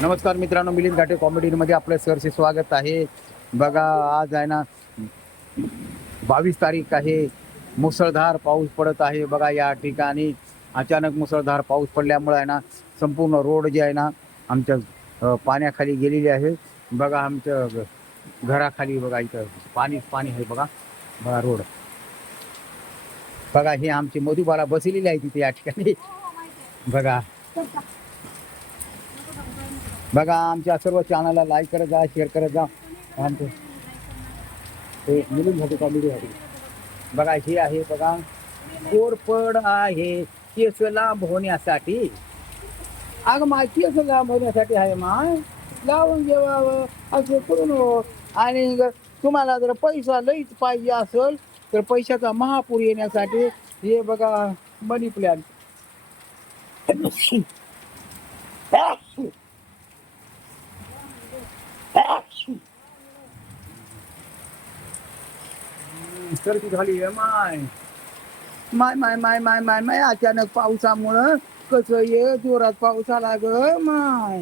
नमस्कार मित्रांनो मिलिंद घाटे कॉमेडीमध्ये आपलं सरसे स्वागत आहे. बघा आज आहे ना बावीस तारीख आहे. मुसळधार पाऊस पडत आहे बघा या ठिकाणी. अचानक मुसळधार पाऊस पडल्यामुळे आहे ना संपूर्ण रोड जे आहे ना आमच्या पाण्याखाली गेलेली आहे. बघा आमच्या घराखाली बघा इथं पाणी पाणी आहे बघा बघा रोड. बघा हे आमची मधुबाला बसलेली आहे तिथे या ठिकाणी. बघा. बघा आमच्या सर्व चॅनलला लाईक करत जा शेअर करत जा. आमचं हे मिळून झाले कॉमेडी आहे? बघा हे आहे बघा कोरपड आहे केस लांब होण्यासाठी. अगं माय केस लांब होण्यासाठी आहे मा लावून जेवावं असं करून हो. आणि तुम्हाला जर पैसा लईच पाहिजे असेल तर पैशाचा महापूर येण्यासाठी हे बघा मनी प्लॅन सर्दी झाली आहे माय. माय माय माय माय माय माय अचानक पावसामुळं कसं ये जोरात पाऊस आला ग माय.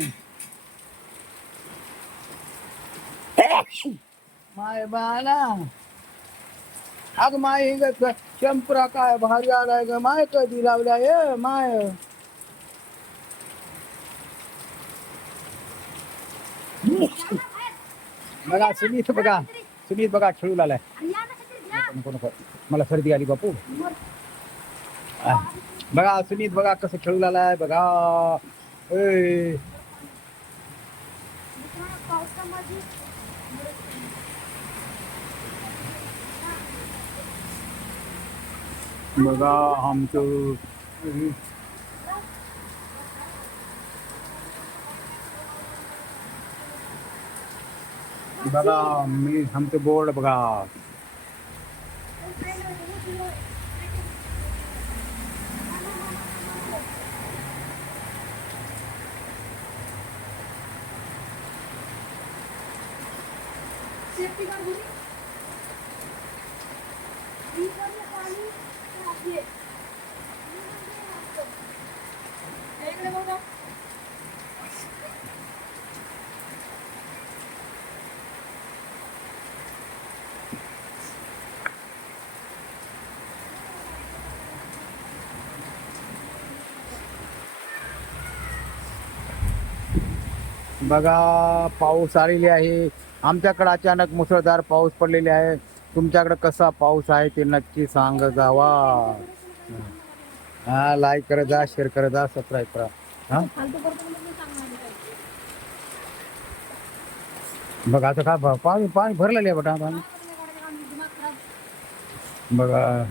माय बाला अग माय हे ग शंपरा काय भारी आलाय ग माय कधी लावल्या ये माय. बघा सुनीत बघा सुनीत बघा खेळू आलाय नको नको मला सर्दी आली बापू. बघा सुनीत बघा कसं खेळू आहे बघा. ए, बघा आमचं. बघा मी आमचं बोर्ड बघा. সেফটি গার্ড গুলি। পানি बघा पाऊस आलेली आहे. आमच्याकडं अचानक मुसळधार पाऊस पडलेले आहे. तुमच्याकडं कसा पाऊस आहे ते नक्की सांग जावा. हा लाईक करत जा शेअर करत जा सबस्क्राईब करा. हा? बघा आता काय पाणी पाणी भरलेलं आहे बटा पाणी बघा.